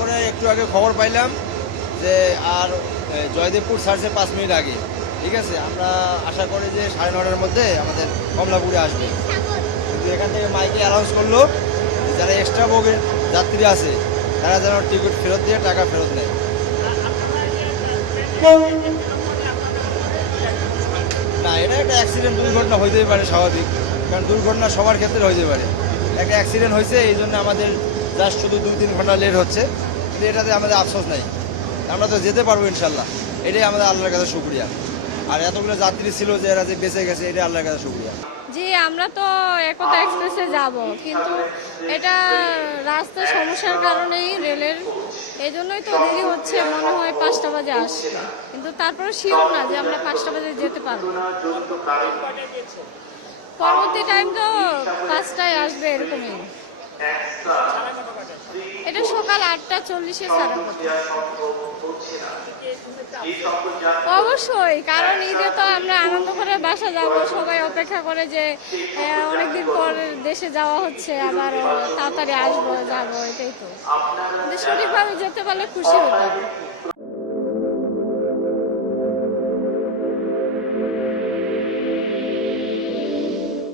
করে একটু আগে খবর পাইলাম যে আর জয়দেবপুর ছাড়ছে 5 মিনিট আগে। ঠিক আছে, আমরা আশা করি যে 9:30টার মধ্যে আমাদের কমলাপুরে আসবে। কিন্তু এখান থেকে মাইকে অ্যানাউন্স করলো যে যারা এক্সট্রা বগির যাত্রী আছে তারা যেন টিকিট ফেরত দিয়ে টাকা ফেরত নেয়। না, এটা একটা অ্যাক্সিডেন্ট, দুর্ঘটনা হইতেই পারে, স্বাভাবিক। কারণ দুর্ঘটনা সবার ক্ষেত্রে হইতে পারে। একটা অ্যাক্সিডেন্ট হয়েছে, এই জন্য আমাদের জাস্ট শুধু 2-3 ঘন্টা লেট হচ্ছে, কিন্তু এটাতে আমাদের আফসোস নাই। আমরা তো যেতে পারবো ইনশাল্লাহ, এটাই আমাদের আল্লাহর কাছে শুকরিয়া। আর এতগুলো যাত্রী ছিল যে এরা যে বেঁচে গেছে, এটাই আল্লাহর কাছে শুকরিয়া। জি, আমরা তো একতা এক্সপ্রেসে যাব, কিন্তু এটা রাস্তার সমস্যার কারণেই রেলের, এই জন্যই তো দেরি হচ্ছে। মনে হয় 5টা বাজে আসবে, কিন্তু তারপরে শিওর না যে আমরা 5টা বাজে যেতে পারবো। পরবর্তী টাইম তো 5টায় আসবে এরকমই। এটা সকাল 8:40-এ ছাড়া কথা। অবশ্যই, কারণ ঈদে তো আমরা আনন্দ করে বাসা যাব, সবাই অপেক্ষা করে যে অনেকদিন পর দেশে যাওয়া হচ্ছে, আবার তাড়াতাড়ি আসবো যাবো, এটাই তো। সঠিকভাবে যেতে পারলে খুশি হতাম।